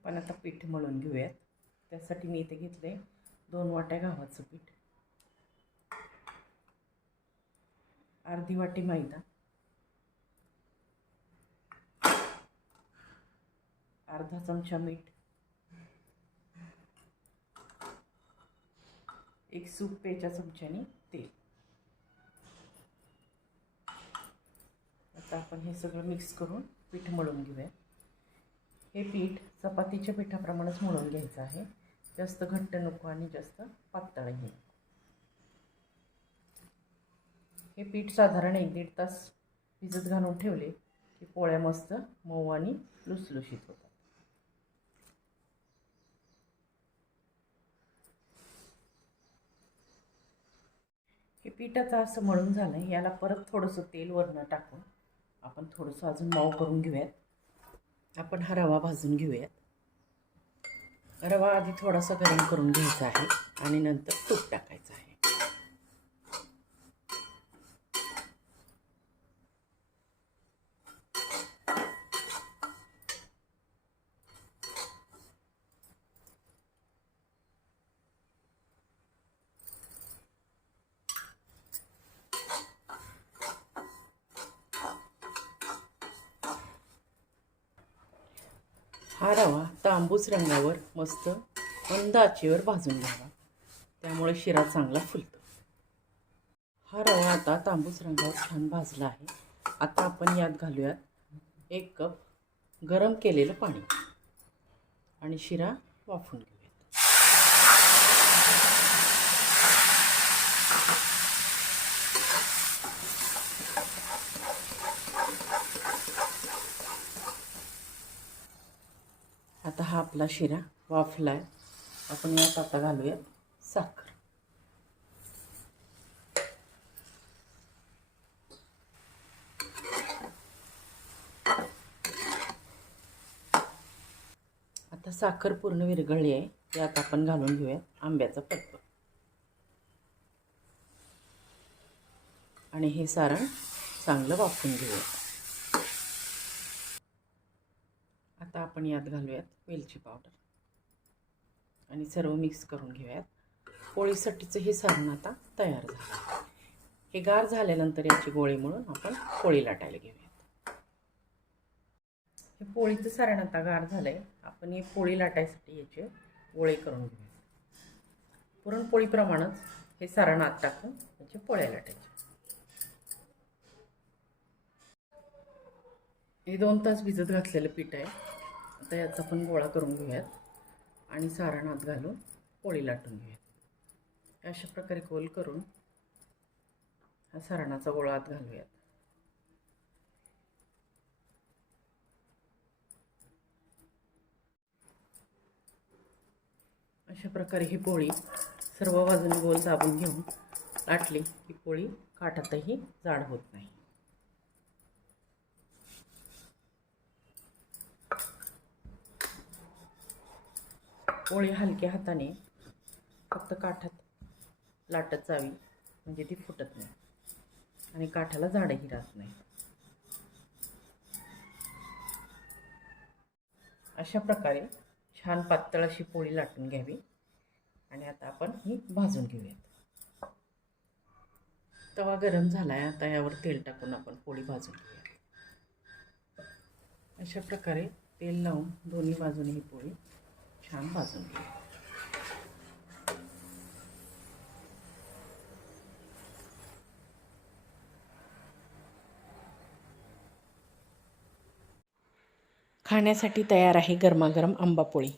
आपण आता पीठ मळून घेऊयात. त्यासाठी मी इथे घेतले दोन वाट्या गव्हाचं पीठ. अर्धी वाटी मैदा. अर्धा चमचा मीठ. एक सूप पेच्या चमच्याने तेल. आता आपण हे सगळं मिक्स करून पीठ मळून घेऊया हे पीठ चपातीच्या पिठाप्रमाणेच मळून घ्यायचं आहे. जास्त घट्ट नको आणि जास्त पातळही हे पीठ साधारण एक दीड तास भिजत घालून ठेवले की पोळ्या मस्त मऊ आणि लुसलुशीत होतात. हे पीठाचं असं मळून झालं आहे याला परत थोडंसं तेल वरनं टाकून आपण थोडंसं अजून मऊ करून घेऊयात. आपण हा रवा भाजून घेऊयात. रवा आधी थोडासा गरम करून घ्यायचा आहे आणि नंतर तूप टाकायचं आहे हा रवा तांबूस रंगावर मस्त मंद आचेवर भाजून घ्यावा. त्यामुळे शिरा चांगला फुलतो. हा रवा आता तांबूस रंगावर छान भाजला आहे. आता आपण यात घालूयात एक कप गरम केलेलं पाणी. आणि शिरा वाफून घेऊयात. आता हा आपला शिरा वाफला आहे. आपण यात आता घालूयात साखर. आता साखर पूर्ण विरघळली आहे. यात आपण घालून घेऊयात आंब्याचा पल्प आणि हे सारण चांगलं वाफून घेऊयात. आता आपण यात घालूयात वेलची पावडर. आणि सर्व मिक्स करून घेऊयात. पोळीसाठीचं हे सारण आता तयार झालं. हे गार झाल्यानंतर याची गोळी म्हणून आपण पोळी लाटायला घेऊयात. हे पोळीचं सारण आता गार झालं आहे आपण हे पोळी लाटायसाठी याचे गोळे करून घेऊयात. पुरणपोळीप्रमाणेच हे सारण आत टाकून याचे पोळ्या लाटायचे. हे दोन तास भिजत घातलेलं पीठ आहे. आता याचा आपण गोळा करून घेऊयात. आणि सारणात घालून पोळी लाटून घेऊयात. अशा प्रकारे गोल करून हा सारणाचा गोळा आत घालूयात. अशा प्रकारे ही पोळी सर्व बाजूने गोल दाबून घेऊन लाटली की पोळी काटातही जाड होत नाही. पोळी हलक्या हाताने फक्त काठात लाटत जावी. म्हणजे ती फुटत नाही. आणि काठाला झाडंही राहत नाही. अशा प्रकारे छान पातळ अशी पोळी लाटून घ्यावी. आणि आता आपण ही भाजून घेऊयात. तवा गरम झाला आहे आता यावर तेल टाकून आपण पोळी भाजून घेऊयात. अशा प्रकारे तेल लावून दोन्ही बाजूने ही पोळी छान भाजून खाण्यासाठी तयार आहे गरमागरम आंबापोळी.